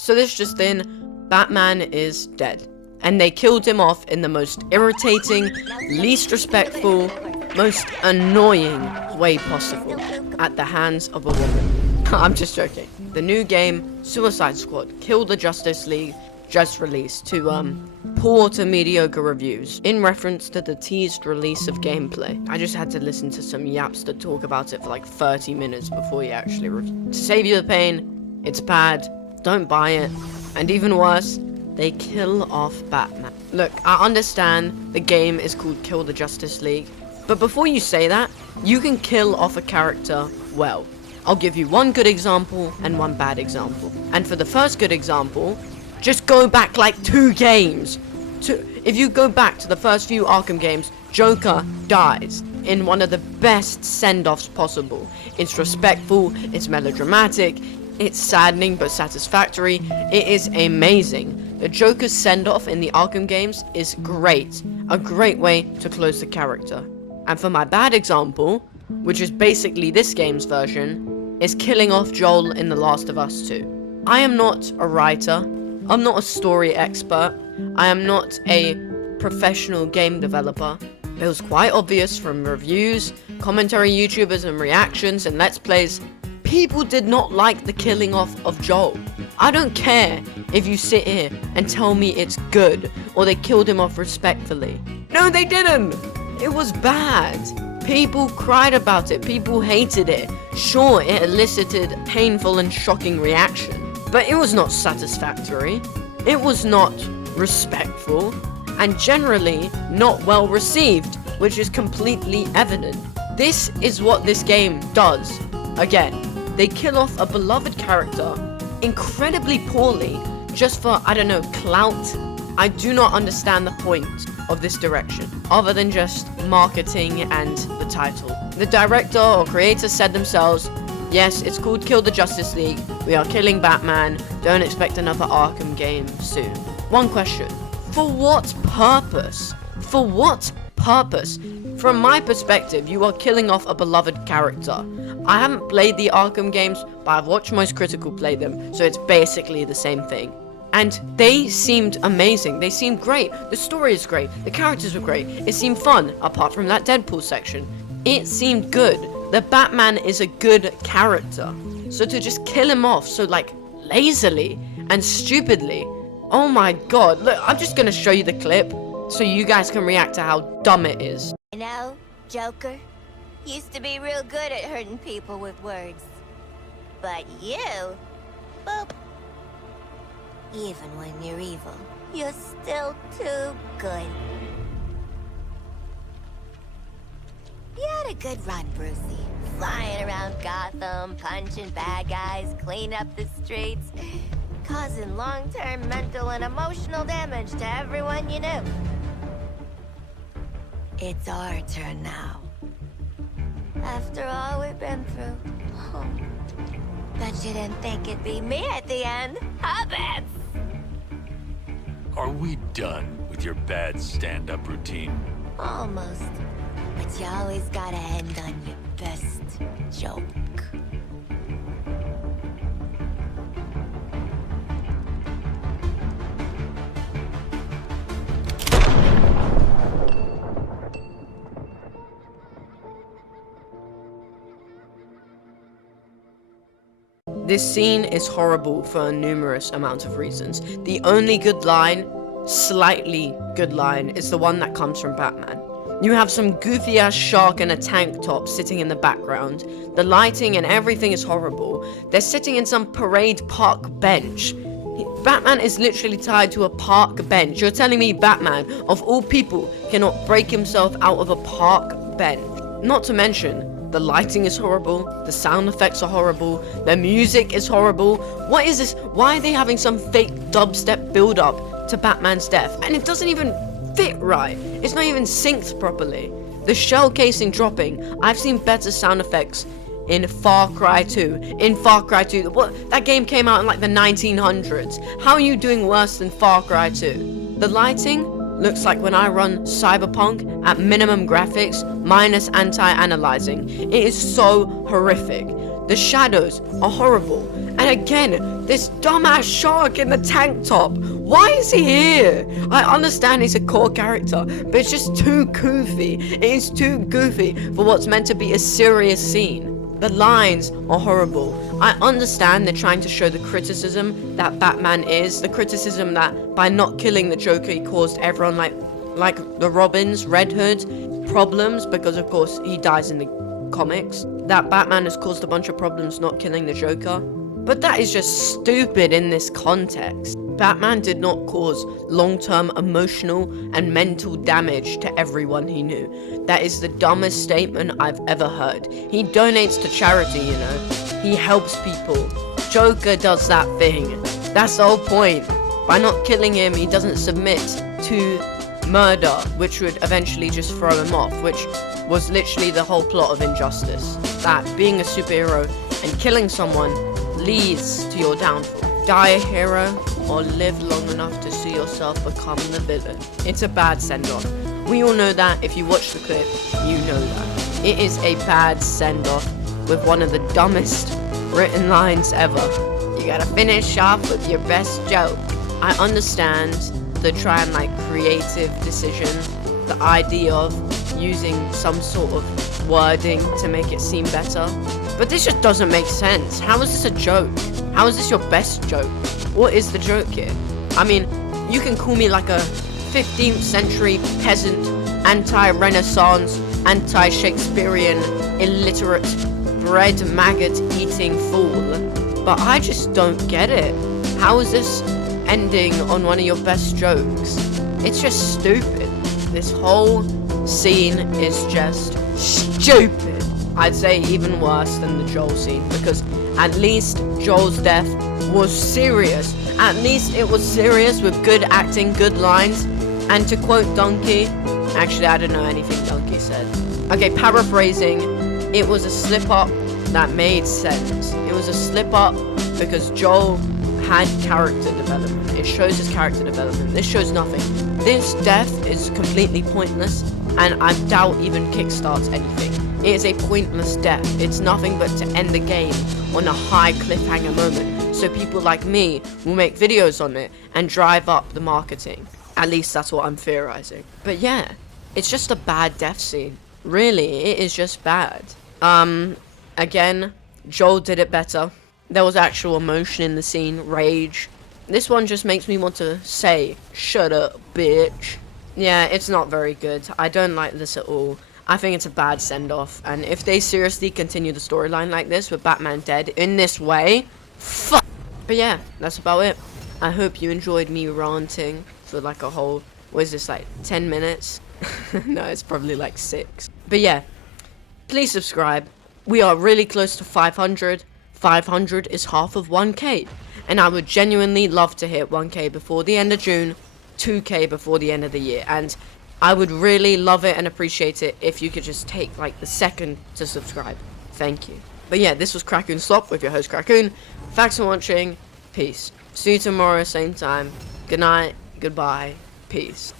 So this just in, Batman is dead. And they killed him off in the most irritating, least respectful, most annoying way possible, at the hands of a woman. I'm just joking. The new game, Suicide Squad, Kill the Justice League, just released to poor to mediocre reviews in reference to the teased release of gameplay. I just had to listen to some yaps that talk about it for like 30 minutes before you actually to save you the pain. It's bad, don't buy it, and even worse, they kill off Batman. Look, I understand the game is called Kill the Justice League, but before you say that, you can kill off a character well. I'll give you one good example and one bad example. And for the first good example, just go back like 2 games. If you go back to the first few Arkham games, Joker dies in one of the best send-offs possible. It's respectful, it's melodramatic, it's saddening but satisfactory, it is amazing. The Joker's send-off in the Arkham games is great, a great way to close the character. And for my bad example, which is basically this game's version, is killing off Joel in The Last of Us 2. I am not a writer, I'm not a story expert, I am not a professional game developer. It was quite obvious from reviews, commentary YouTubers and reactions and Let's Plays, people did not like the killing off of Joel. I don't care if you sit here and tell me it's good, or they killed him off respectfully. No, they didn't! It was bad. People cried about it, people hated it. Sure, it elicited painful and shocking reaction, but it was not satisfactory. It was not respectful, and generally not well received, which is completely evident. This is what this game does. Again, they kill off a beloved character incredibly poorly just for, I don't know, clout. I do not understand the point of this direction, other than just marketing and the title. The director or creator said themselves, yes, it's called Kill the Justice League, we are killing Batman, don't expect another Arkham game soon. One question, for what purpose? For what purpose? From my perspective, you are killing off a beloved character. I haven't played the Arkham games, but I've watched Most Critical play them, so it's basically the same thing. And they seemed amazing, they seemed great, the story is great, the characters were great, it seemed fun, apart from that Deadpool section. It seemed good. The Batman is a good character. So to just kill him off so like lazily and stupidly, oh my god, look, I'm just gonna show you the clip so you guys can react to how dumb it is. You know, Joker used to be real good at hurting people with words. But you, boop. Even when you're evil, you're still too good. You had a good run, Brucey. Flying around Gotham, punching bad guys, clean up the streets, causing long-term mental and emotional damage to everyone you knew. It's our turn now. After all we've been through. Oh. Bet you didn't think it'd be me at the end, huh, Bats? Are we done with your bad stand-up routine? Almost. But you always gotta end on your best joke. This scene is horrible for a numerous amount of reasons. The only good line, slightly good line, is the one that comes from Batman. You have some goofy ass shark in a tank top sitting in the background. The lighting and everything is horrible. They're sitting in some parade park bench. Batman is literally tied to a park bench. You're telling me Batman, of all people, cannot break himself out of a park bench? Not to mention, the lighting is horrible, the sound effects are horrible, the music is horrible. What is this? Why are they having some fake dubstep build-up to Batman's death? And it doesn't even fit right. It's not even synced properly. The shell casing dropping. I've seen better sound effects in Far Cry 2. In Far Cry 2, what? That game came out in like the 1900s. How are you doing worse than Far Cry 2? The lighting looks like when I run Cyberpunk at minimum graphics minus anti-aliasing. It is so horrific. The shadows are horrible. And again, this dumbass shark in the tank top. Why is he here? I understand he's a core character, but it's just too goofy. It is too goofy for what's meant to be a serious scene. The lines are horrible. I understand they're trying to show the criticism that Batman is, the criticism that by not killing the Joker he caused everyone like the Robins, Red Hood, problems, because of course he dies in the comics. That Batman has caused a bunch of problems not killing the Joker. But that is just stupid in this context. Batman did not cause long-term emotional and mental damage to everyone he knew. That is the dumbest statement I've ever heard. He donates to charity, you know. He helps people. Joker does that thing. That's the whole point. By not killing him, he doesn't submit to murder, which would eventually just throw him off, which was literally the whole plot of Injustice. That being a superhero and killing someone leads to your downfall. Die a hero or live long enough to see yourself become the villain. It's a bad send-off. We all know that. If you watch the clip, you know that. It is a bad send-off with one of the dumbest written lines ever. You gotta finish off with your best joke. I understand the try and creative decision, the idea of using some sort of wording to make it seem better, but this just doesn't make sense. How is this a joke? How is this your best joke? What is the joke here? I mean, you can call me like a 15th century peasant, anti-Renaissance, anti-Shakespearean, illiterate, bread maggot eating fool, but I just don't get it. How is this ending on one of your best jokes? It's just stupid. This whole scene is just stupid. I'd say even worse than the Joel scene, because at least Joel's death was serious. At least it was serious with good acting, good lines. And to quote Donkey, actually I don't know anything Donkey said. Okay, paraphrasing, it was a slip up that made sense. It was a slip up because Joel had character development. It shows his character development. This shows nothing. This death is completely pointless, and I doubt even kickstarts anything. It is a pointless death. It's nothing but to end the game on a high cliffhanger moment, so people like me will make videos on it and drive up the marketing. At least that's what I'm theorizing. But yeah, it's just a bad death scene. Really, it is just bad. Again, Joel did it better. There was actual emotion in the scene, rage. This one just makes me want to say, shut up, bitch. Yeah, it's not very good. I don't like this at all. I think it's a bad send-off, and if they seriously continue the storyline like this with Batman dead in this way, fuck. But yeah, that's about it. I hope you enjoyed me ranting for like a whole, what is this, like 10 minutes? No, it's probably like 6. But yeah, please subscribe. We are really close to 500. 500 is half of 1k, and I would genuinely love to hit 1k before the end of June, 2k before the end of the year, and I would really love it and appreciate it if you could just take like the second to subscribe. Thank you. But yeah, this was Crackoon Slop with your host Crackoon. Thanks for watching. Peace. See you tomorrow, same time. Good night. Goodbye. Peace.